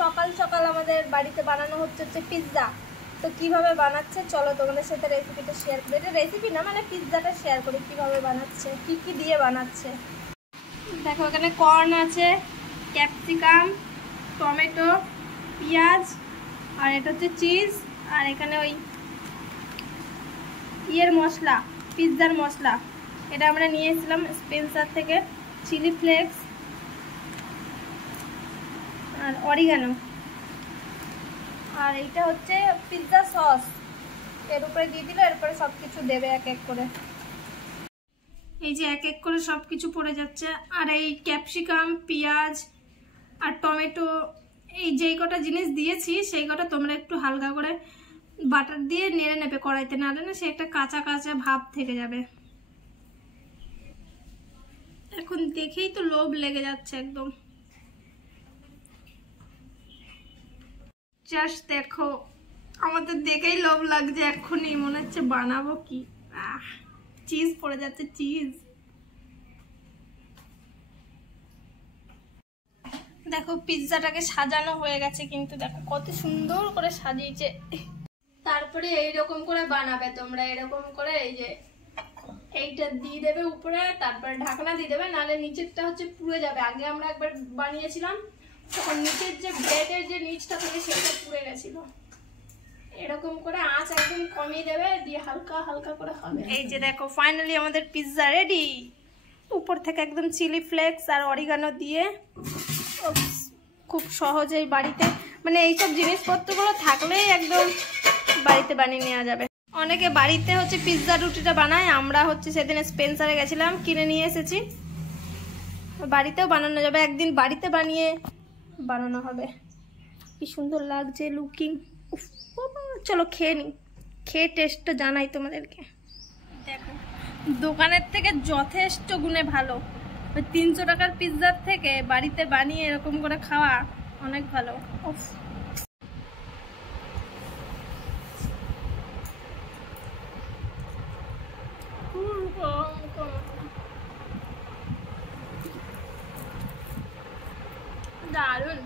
সকাল সকাল আমাদের বাড়িতে বানানো হচ্ছে পিৎজা। তো কিভাবে বানাচ্ছে চলো তোমাদের সাথে রেসিপিটা শেয়ার করি। এটা রেসিপি না, মানে পিৎজাটা শেয়ার করি কিভাবে বানাচ্ছে, কি কি দিয়ে বানাচ্ছে। দেখো এখানে কর্ন আছে, ক্যাপসিকাম, টমেটো, পেঁয়াজ, আর এটা হচ্ছে চিজ, আর এখানে ওই মশলা, পিৎজার মশলা, এটা আমরা নিয়ে এসেছিলাম স্পেন্সার থেকে, চিলি ফ্লেক্স আর অরিগানো, আর এইটা হচ্ছে পিৎজা সস, এর উপরে দিয়ে দিল, এরপরে সব কিছু দেবে এক এক করে। এই যে এক এক করে সব কিছু পড়ে যাচ্ছে, আর এই ক্যাপসিকাম, পেঁয়াজ আর টমেটো, এই যেই কটা জিনিস দিয়েছি সেই কটা তোমরা একটু হালকা করে বাটার দিয়ে নেড়ে নেবে কড়াইতে, নাড়লে না সে একটা কাঁচা কাঁচা ভাব থেকে যাবে। এখন দেখেই তো লোভ লেগে যাচ্ছে একদম। জাস্ট দেখো, আমাদের দেখেই লোভ লাগছে, এক্ষুনি মনে হচ্ছে বানাবো কি। চিজ পড়ে যাচ্ছে, চিজ। দেখো পিৎজাটাকে সাজানো হয়ে গেছে, কিন্তু দেখো কত সুন্দর করে সাজিয়েছে। তারপরে এইরকম করে বানাবে তোমরা, এরকম করে এই যে এইটা দিয়ে দেবে উপরে, তারপরে ঢাকনা দিয়ে দেবে, নাহলে নিচেরটা হচ্ছে পুড়ে যাবে। আগে আমরা একবার বানিয়েছিলাম তখন নিচের যে ব্রেডের যে নিচটা থাকে সেটা পুড়ে গেছিল। এরকম করে আঁচ একদম কমিয়ে দেবে, দিয়ে হালকা হালকা করে হবে। এই যে দেখো ফাইনালি আমাদের পিৎজা রেডি। উপর থেকে একদম চিলি ফ্লেক্স আর অরিগানো দিয়ে খুব সহজেই বাড়িতে, মানে এইসব জিনিসপত্রগুলো থাকলেই একদম বাড়িতে বানিয়ে নেওয়া যাবে। অনেকে বাড়িতে হচ্ছে পিৎজা রুটিটা বানায়, আমরা হচ্ছে সেদিন স্পেন্সারে গেছিলাম, কিনে নিয়ে এসেছি। বাড়িতেও বানানো যাবে, একদিন বাড়িতে বানিয়ে বানানো হবে। কি সুন্দর লাগছে লুকিং। চলো খেয়ে নিই, খেয়ে টেস্টটা জানাই তোমাদেরকে। দেখো দোকানের থেকে যথেষ্ট গুণে ভালো। 300 টাকার পিৎজার থেকে বাড়িতে বানিয়ে এরকম করে খাওয়া অনেক ভালো। দারুণ।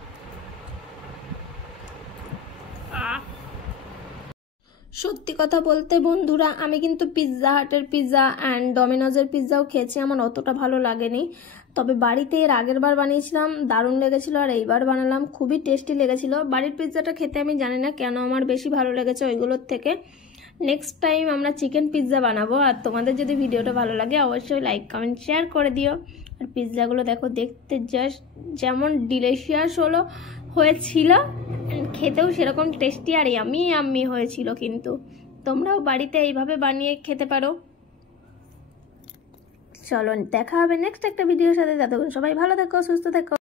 সত্যি কথা বলতে বন্ধুরা, আমি কিন্তু পিৎজা হাটের পিৎজা অ্যান্ড ডমিনোজের পিৎজাও খেয়েছি, আমার অতটা ভালো লাগেনি। তবে বাড়িতে এর আগের বার বানিয়েছিলাম, দারুণ লেগেছিল, আর এইবার বানালাম, খুবই টেস্টি লেগেছিল। বাড়ির পিৎজাটা খেতে আমি জানি না কেন আমার বেশি ভালো লেগেছে ওইগুলোর থেকে। নেক্সট টাইম আমরা চিকেন পিৎজা বানাবো। আর তোমাদের যদি ভিডিওটা ভালো লাগে অবশ্যই লাইক কমেন্ট শেয়ার করে দিও। আর পিৎজাগুলো দেখো দেখতে জাস্ট যেমন ডিলিশিয়াস হয়েছিল, খেতেও সেরকম টেস্টি আর ইয়াম্মি হয়েছিল। কিন্তু তোমরাও বাড়িতে এইভাবে বানিয়ে খেতে পারো। চলো দেখা হবে নেক্সট একটা ভিডিওর সাথে। ততক্ষণ সবাই ভালো থেকো, সুস্থ থেকো।